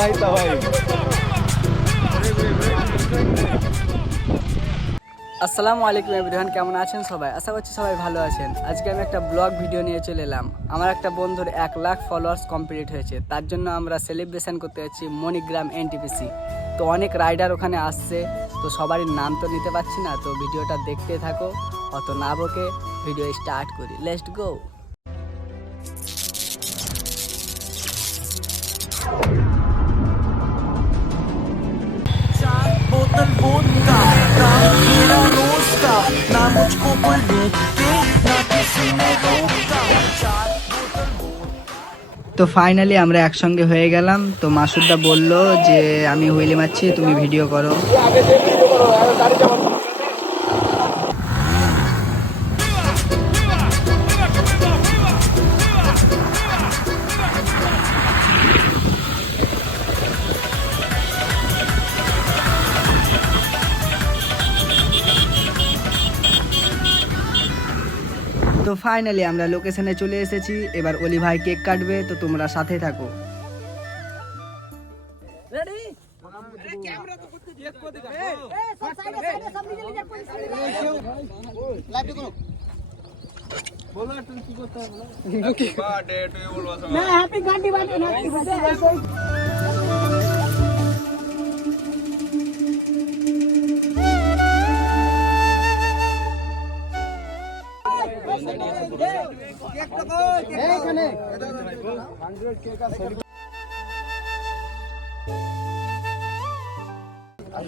ভাই তা ভাই। আসসালামু আলাইকুম এভরিওয়ান, কেমন আছেন সবাই? আশা করছি সবাই ভালো আছেন। আজকে আমি একটা ব্লগ ভিডিও নিয়ে চলে এলাম। আমার একটা বন্ধুর 1 লাখ ফলোয়ার্স কমপ্লিট হয়েছে, তার জন্য আমরা সেলিব্রেশন করতে যাচ্ছি মণিগ্রাম এনটিপিসি। তো অনেক রাইডার ওখানে আসছে, তো সবারই নাম তো নিতে পারছি না, তো ভিডিওটা দেখতে থাকো। অত না বকে ভিডিও স্টার্ট করি, লেটস গো। बोतल वोदका नाम मेरा रोज का ना मुझको कोई रोके ना किसी ने रोका। তো ফাইনালি আমরা একসঙ্গে হয়ে গেলাম। তো মাসুদদা বলল যে আমি হুইলি মারছি, তুমি ভিডিও করো। তো ফাইনালি আমরা লোকেশনে চলে এসেছি। এবার অলি ভাই কেক কাটবে, তো তোমরা সাথে থাকো।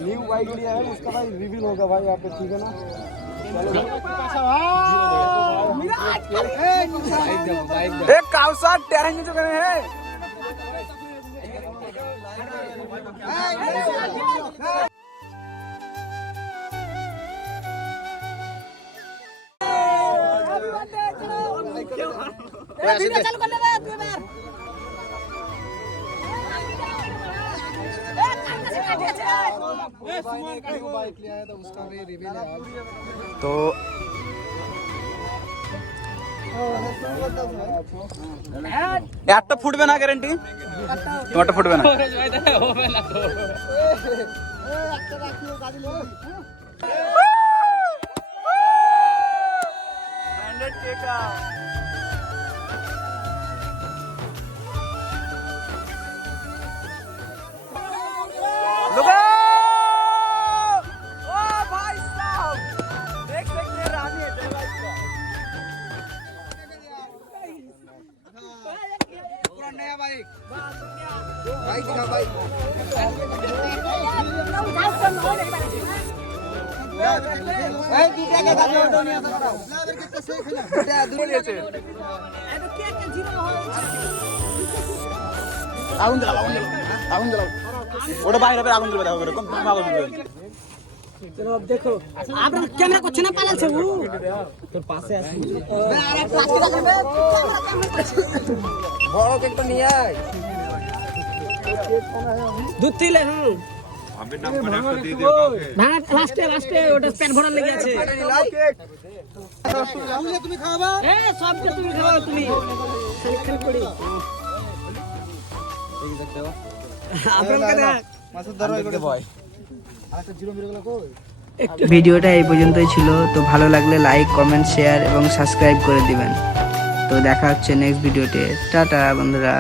न्यू बाइक लिया है, उसका भाई रिवील होगा भाई यहाँ पे, ठीक है ना? एक काउसा टेरेंज जो करे हैं। चालू कर ले बे तू बार बाइक लिया है तो उसका भी रिवील है आज। তো একটা ফুটবে না গ্যারান্টি, তোমারটা ফুটবে না। আগুন জ্বালাও, আগুন জ্বালাও, আগুন জ্বালাও। ওটা বাইরে আগুন জ্বালাবে, দেখো এরকম আগুন জ্বালাবে। চলো দেখো, আপনারা ক্যামেরা করছে না, পালাচ্ছে ও তোর পাশে আছে। আরে পাশে রাখবে, বড় কেকটা নিয়ে আয়। দুধ দিলে আমি নাম করে একটা দিয়ে দিও কাউকে। না লাস্টে লাস্টে ওটা পেট ভরার লেগে আছে। তুমি খাওয়াবা? এ সবটা তুমি খাও, তুমি খালি খালি পড়ি। আপনাকে দেখ মাসুদ ধরো এগুলো ভাই। আরেকটা জিরো মিরো গুলো কই? ভিডিওটা এই পর্যন্তই ছিল। তো ভালো লাগলে লাইক, কমেন্ট, শেয়ার এবং সাবস্ক্রাইব করে দিবেন। তো দেখা হচ্ছে নেক্সট ভিডিওতে। টাটা বন্ধুরা।